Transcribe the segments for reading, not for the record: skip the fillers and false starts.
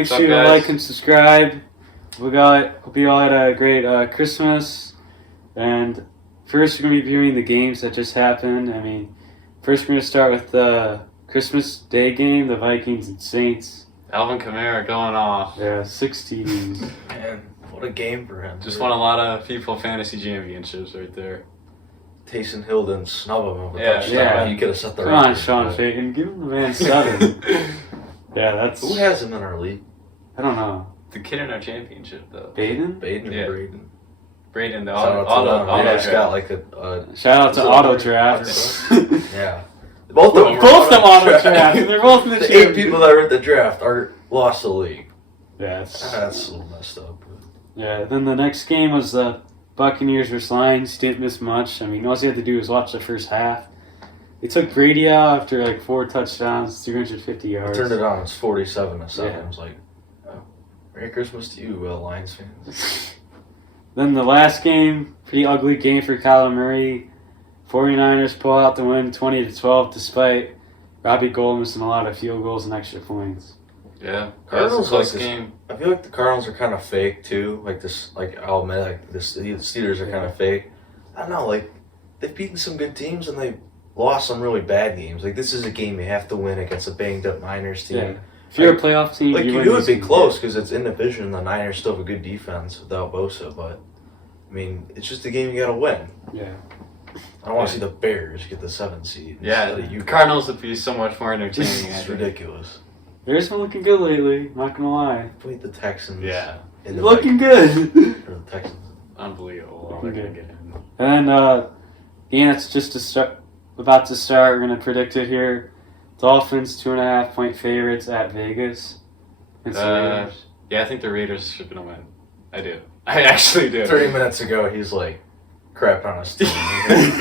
make What's sure up, to guys? like and subscribe. Hope you all had a great Christmas. And first, we're going to be viewing the games that just happened. I mean, first, we're going to start with the Christmas Day game, the Vikings and Saints. Alvin Kamara going off. Yeah, 6 TDs. Man, what a game for him. Just won a lot of people fantasy championships right there. Taysom Hill didn't snub him with a Yeah, touchdown. yeah. He could have set the Come record. on, Sean but- Payton. Give him the man 7. Yeah, that's... Who has him in our league? I don't know. The kid in our championship, though. Baden? Baden Yeah. or Braden? Braden, the Shout out to auto them. They draft. just got like a Shout out to So, Auto Draft. yeah. Both of them. were Both of them auto auto draft. They're both in the The 8 championship. people that were at the draft are lost the league. Yeah, it's... That's a little messed up. Yeah, then the next game was the Buccaneers versus Lions. Didn't miss much. I mean, all you had to do was watch the first half. They took Brady out after like 4 touchdowns, 350 I yards. turned it on. It's 47-7. Yeah. I was like, oh, Merry Christmas to you, Lions fans. Then the last game, pretty ugly game for Kyler Murray. 49ers pull out the win 20-12 despite Robbie Gould missing a lot of field goals and extra points. Yeah. Cardinals That was a like close this- game. I feel like the Cardinals are kind of fake too. Like this, like I'll admit, like this, the Steelers are kind of fake. I don't know, like they've beaten some good teams and they lost some really bad games. Like this is a game you have to win against a banged up Niners team. Yeah. If you're a playoff team, Like you win do these it be games. close because it's in the division. And the Niners still have a good defense without Bosa, but I mean it's just a game you got to win. Yeah. I don't want to see the Bears get the 7th seed. Yeah, instead of the you. Cardinals would be so much more entertaining. I It's think. ridiculous. Bears been looking good lately, not gonna lie. Played the Texans. Yeah. In the Looking good. or the Texans. Unbelievable. All they're going to get in. And then, game that's just about to start, we're going to predict it here. Dolphins, 2.5-point favorites at Vegas. It's the Raiders. Yeah, I think the Raiders should win. I do. I actually do. 30 minutes ago, he's like crapping on his team.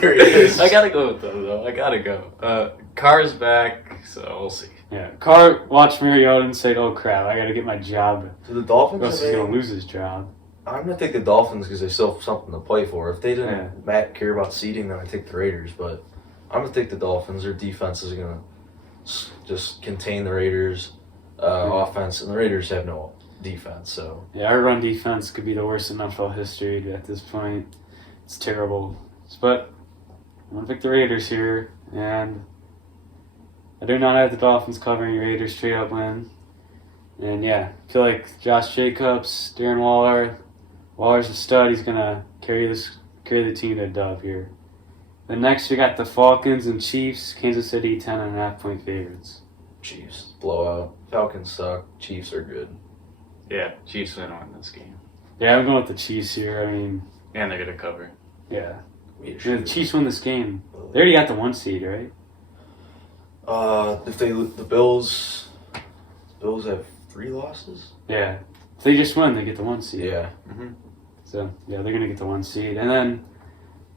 Here he is. I gotta go with them, though. I gotta go. Carr's back, so we'll see. Yeah, Carr watched Mariota and said, "Oh crap, I got to get my job." So the Or Dolphins, else he's going to lose his job. I'm going to take the Dolphins because they still have something to play for. If they didn't Yeah. care about seeding, then I'd take the Raiders. But I'm going to take the Dolphins. Their defense is going to just contain the Raiders' offense, and the Raiders have no defense. So Yeah, our run defense could be the worst in NFL history at this point. It's terrible. But I'm going to pick the Raiders here, and I do not have the Dolphins covering. Raiders straight up win. And yeah, I feel like Josh Jacobs, Darren Waller, Waller's a stud. He's going to carry the team to a dub here. Then next we got the Falcons and Chiefs, Kansas City 10.5-point favorites. Chiefs, blowout. Falcons suck. Chiefs are good. Yeah, Chiefs win this game. Yeah, I'm going with the Chiefs here. I mean, And they're gonna cover. yeah. We The should- Chiefs win this game. They already got the 1 seed, right? If the Bills have 3 losses. Yeah. If they just win, they get the 1 seed. Yeah. So, yeah, they're going to get the 1 seed. And then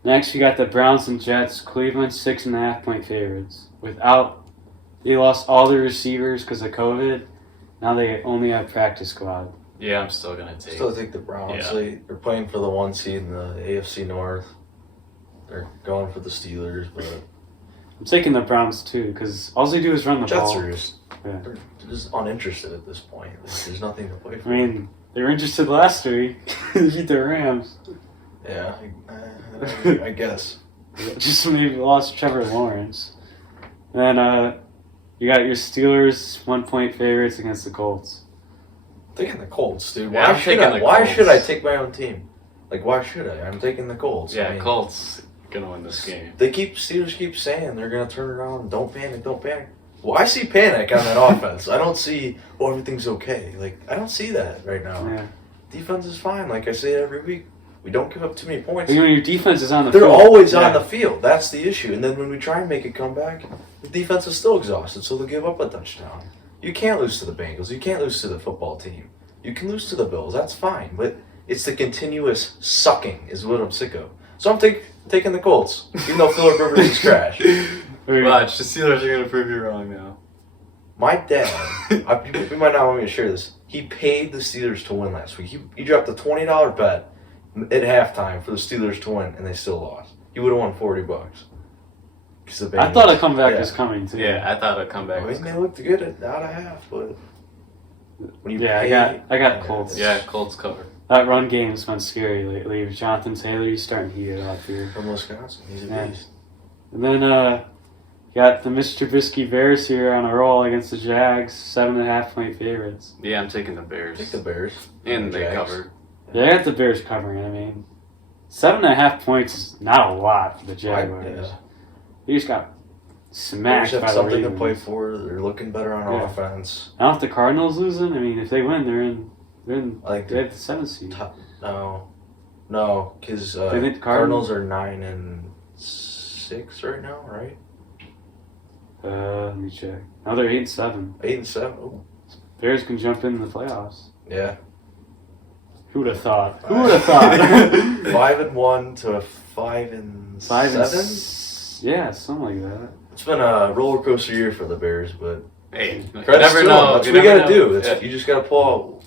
next, we got the Browns and Jets. Cleveland, 6.5-point favorites. They lost all their receivers because of COVID. Now they only have practice squad. Yeah, I'm still gonna take. Still take the Browns. Yeah. They're playing for the 1 seed in the AFC North. They're going for the Steelers, but I'm taking the Browns, too, because all they do is run the Jets ball. are just, Yeah. they're just uninterested at this point. Like, there's nothing to play I for. mean, they were interested last week. They beat the Rams. Yeah, I guess. Just when they lost Trevor Lawrence. And then you got your Steelers 1-point favorites against the Colts. I'm taking the Colts, dude. Yeah, I'm taking the Why Colts. should I take my own team? Like, why should I? I'm taking the Colts. Yeah, I mean, Colts gonna win this game. Steelers keep saying they're gonna turn around. Don't panic. Don't panic. Well, I see panic on that offense. I don't see, oh, everything's okay. Like, I don't see that right now. Yeah. Defense is fine. Like I say every week, we don't give up too many points. But, your defense is on the They're field. always Yeah. on the field. That's the issue. And then when we try and make a comeback, the defense is still exhausted, so they'll give up a touchdown. You can't lose to the Bengals. You can't lose to the football team. You can lose to the Bills. That's fine. But it's the continuous sucking is what I'm sick of. So I'm taking the Colts, even though Phillip Rivers is trash. Watch, the Steelers are gonna prove you wrong now. My dad, you might not want me to share this. He paid the Steelers to win last week. He dropped a $20 bet at halftime for the Steelers to win, and they still lost. He would have won $40. I thought a comeback Yeah. was coming, too. Yeah, I thought I'd come I back. mean, they looked good out of half, but When you Yeah, pay, I got Colts. Yeah, Colts cover. That run game's been scary lately. Jonathan Taylor, he's starting to heat it up here. From Wisconsin. He's a Yeah. beast. And then got the Mr. Trubisky Bears here on a roll against the Jags, 7.5-point favorites. Yeah, I'm taking the Bears. Take the Bears. And they Jags. covered. Yeah, I got the Bears covering. I mean, 7.5 points is not a lot for the Jaguars. Yeah. They just got Bears smacked have by the something to Ravens. play for. They're looking better on Yeah. offense. Now if the Cardinals losing, I mean, if they win, they're in. I think They have the 7th seed. top. No, because They think the Cardinals are 9-6 right now, right? Let me check. No, they're 8-7. 8-7. Ooh. Bears can jump in the playoffs. Yeah. Who would have thought? Who would have thought? 5-1 to 5-7. 5-7. Yeah, something like that. It's been a roller coaster year for the Bears, but Hey, you credits never to know. them. That's You what you never gotta know. do. It's, Yeah. You just gotta pull out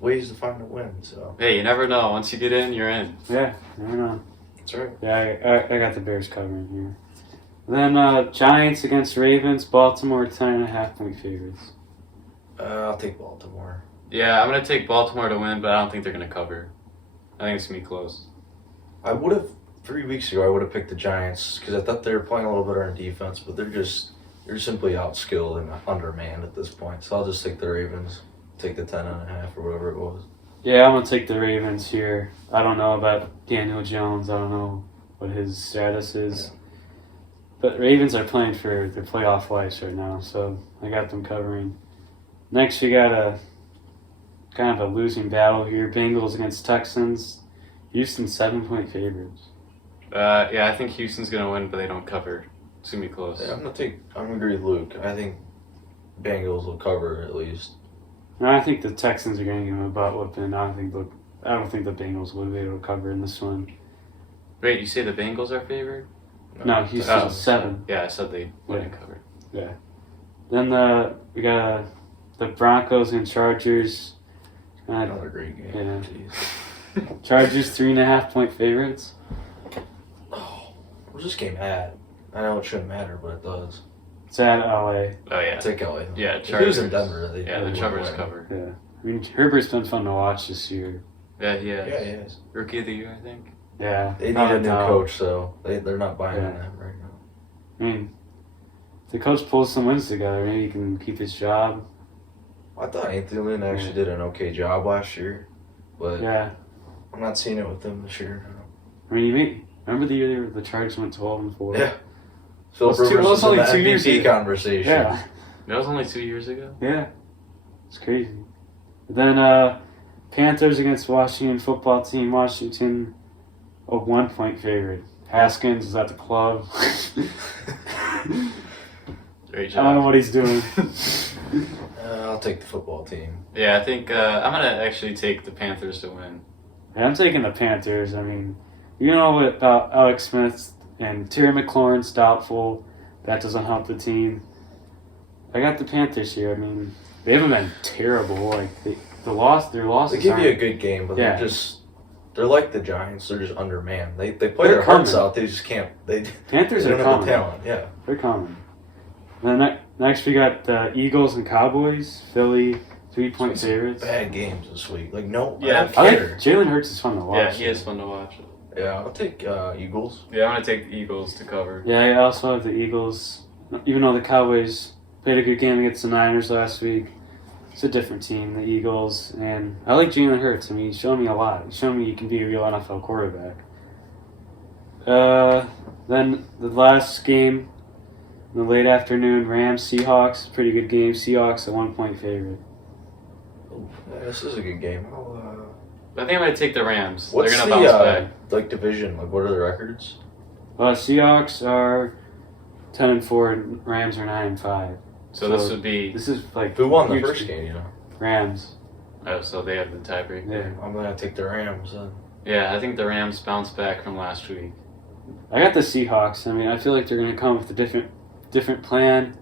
ways to find a win. So Hey, you never know. Once you get in, you're in. Yeah, I don't know. that's right. Yeah, I got the Bears covering here. Then Giants against Ravens. Baltimore 10.5-point favorites. I'll take Baltimore. Yeah, I'm going to take Baltimore to win, but I don't think they're going to cover. I think it's going to be close. I would have 3 weeks ago. I would have picked the Giants because I thought they were playing a little better on defense, but they're simply outskilled and undermanned at this point. So I'll just take the Ravens. Take the 10.5 or whatever it was. Yeah, I'm gonna take the Ravens here. I don't know about Daniel Jones. I don't know what his status is. But Ravens are playing for their playoff lives right now, so I got them covering. Next, we got a kind of a losing battle here. Bengals against Texans. Houston 7-point favorites. Yeah, I think Houston's going to win, but they don't cover. It's going to be close. Yeah, I'm gonna agree with Luke. I think Bengals will cover at least. And I think the Texans are going to give them a butt whooping. I don't think the Bengals will be able to cover in this one. Wait, you say the Bengals are favored? No, Houston's Oh. 7. Yeah, I said they wouldn't cover. Then we got the Broncos and Chargers. Another great game. Yeah. Jeez. Chargers 3.5-point favorites. Oh, where's this game at? I know it shouldn't matter, but it does. It's at LA. Oh, yeah. Take LA. Yeah, If it was in Chargers. Denver, they Yeah, the would Chargers win. cover. Yeah. I mean, Herbert's been fun to watch this year. Yeah, Yeah, he is. Rookie of the year, I think. Yeah. They need without a new doubt. coach, so they're not buying Yeah. on that right now. I mean, if the coach pulls some wins together, maybe he can keep his job. I thought Anthony Lynn actually did an okay job last year, but Yeah. I'm not seeing it with them this year. I mean, remember the year the Chargers went 12-4? Yeah. Phil Well, it's Rivers was in only the 2 years MVP ago. conversation. Yeah. That was only 2 years ago. Yeah. It's crazy. Then Panthers against Washington football team. Washington, a 1-point favorite. Haskins is at the club. Great I don't know job. what he's doing. I'll take the football team. Yeah, I think I'm going to actually take the Panthers to win. Yeah, I'm taking the Panthers. I mean, you know what about Alex Smith and Terry McLaurin's doubtful. That doesn't help the team. I got the Panthers here. I mean, they haven't been terrible. Like their losses. They give you a good game, but Yeah. they're like the Giants. They're just undermanned. They play They're their hearts coming. out. They just can't. They Panthers don't are have coming. the talent. Yeah. They're coming. Then next we got the Eagles and Cowboys. Philly 3-point Some favorites. Bad games this week. Like no. Yeah, I don't I think care. Jalen Hurts is fun to watch. Yeah, he is fun to watch. Yeah, I'll take Eagles. Yeah, I'm going to take the Eagles to cover. Yeah, I also have the Eagles. Even though the Cowboys played a good game against the Niners last week, it's a different team, the Eagles. And I like Jalen Hurts. I mean, he's shown me a lot. He's shown me you can be a real NFL quarterback. Then the last game, in the late afternoon, Rams-Seahawks. Pretty good game. Seahawks a 1-point favorite. Yeah, this is a good game. I think I'm going to take the Rams. What's They're going to bounce the back. like division? Like what are the records? Seahawks are 10-4, and Rams are 9-5. So this would be... This is like Who won the huge- first game? You know. Rams. Oh, so they have the tiebreaker. Yeah. I'm gonna take the Rams. Yeah, I think the Rams bounced back from last week. I got the Seahawks. I mean, I feel like they're going to come with a different plan.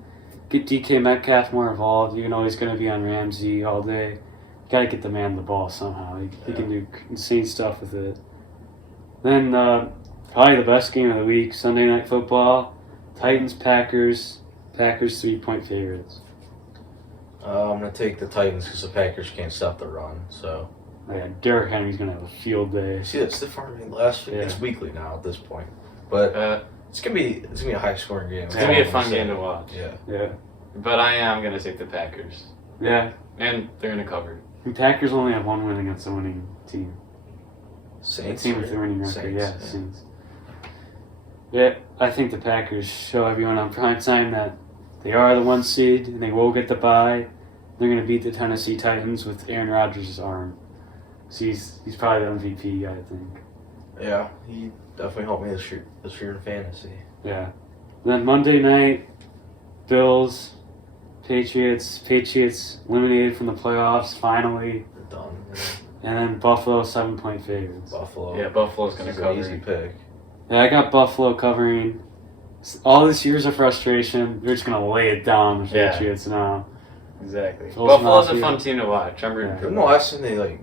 Get DK Metcalf more involved. You know he's going to be on Ramsey all day. Got to get the man the ball somehow. He can do insane stuff with it. Then probably the best game of the week, Sunday Night Football. Titans Packers. Packers 3-point favorites. I'm gonna take the Titans because the Packers can't stop the run. So Yeah, Derrick Henry's gonna have a field day. see that stiff arm in last week. Yeah. It's weekly now at this point, but Uh, it's gonna be a high scoring game. it's gonna be a fun game to watch. Yeah. Yeah, But I am gonna take the Packers, yeah. and they're gonna cover. The Packers only have one win against a winning team. A Saints. team with a winning record. Saints, Yeah, yeah. Saints. Yeah, I think the Packers show everyone on prime time that they are the 1 seed and they will get the bye. They're going to beat the Tennessee Titans with Aaron Rodgers' arm. So he's probably the MVP, I think. Yeah, he definitely helped me this year in fantasy. Yeah. And then Monday night, Bills, Patriots. Patriots eliminated from the playoffs finally. They're done. And then Buffalo 7-point favorites. Buffalo. Yeah, Buffalo's gonna This is cover. an easy pick. Yeah, I got Buffalo covering. All this years of frustration, they're just going to lay it down the Yeah. Patriots now. Exactly. Bills Buffalo's a Mafia. fun team to watch. I'm rooting for When the them. last time they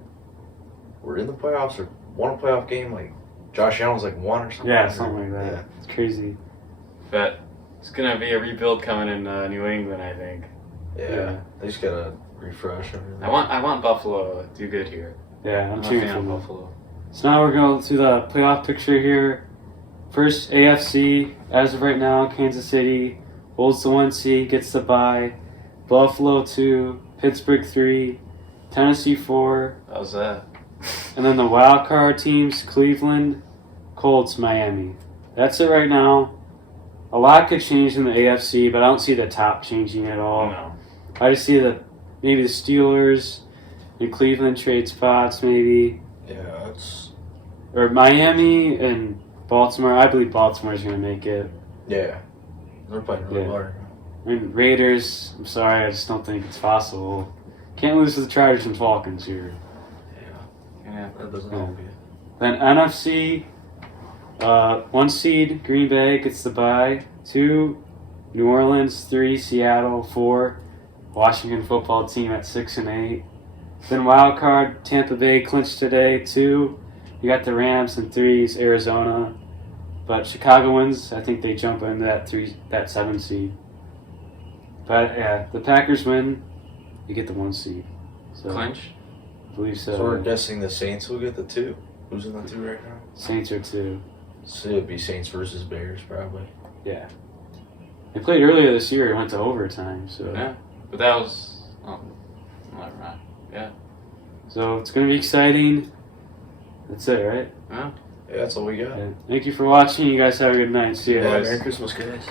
were in the playoffs or won a playoff game, Josh Allen was 1 or something. Yeah, something like that. Yeah. It's crazy. But it's gonna be a rebuild coming in New England, I think. Yeah. They just gotta refresh everything. I want Buffalo to do good here. Yeah, I'm I'm a cheering fan for of them. Buffalo. So now we're going through the playoff picture here. First, AFC, as of right now, Kansas City holds the 1 seed, gets the bye. Buffalo 2, Pittsburgh 3, Tennessee 4, How's that? and then the wild card teams, Cleveland, Colts, Miami. That's it right now. A lot could change in the AFC, but I don't see the top changing at all. No. I just see maybe the Steelers and Cleveland trade spots, maybe. Yeah, it's Or Miami and Baltimore. I believe Baltimore's going to make it. yeah. They're playing really Yeah. well right now. I mean, Raiders, I'm sorry, I just don't think it's possible. Can't lose to the Chargers and Falcons here. Yeah. That doesn't Yeah. help you. Then NFC, 1 seed, Green Bay gets the bye. 2, New Orleans. 3, Seattle. 4, Washington football team at 6 and 8. Then wild card, Tampa Bay clinched today. 2, you got the Rams, and 3 is Arizona. But Chicago wins. I think they jump into that 7 seed. But yeah, the Packers win. You get the 1 seed. So Clinch? I believe so. So we're guessing the Saints will get the 2. Who's in the 2 right now? Saints are 2. So it'd be Saints versus Bears probably. Yeah. They played earlier this year. It went to overtime. So Yeah. But that was. Oh, never mind. So it's going to be exciting. That's it, right? Yeah, that's all we got. Yeah. Thank you for watching. You guys have a good night. See you Yeah, guys. Merry Christmas, guys.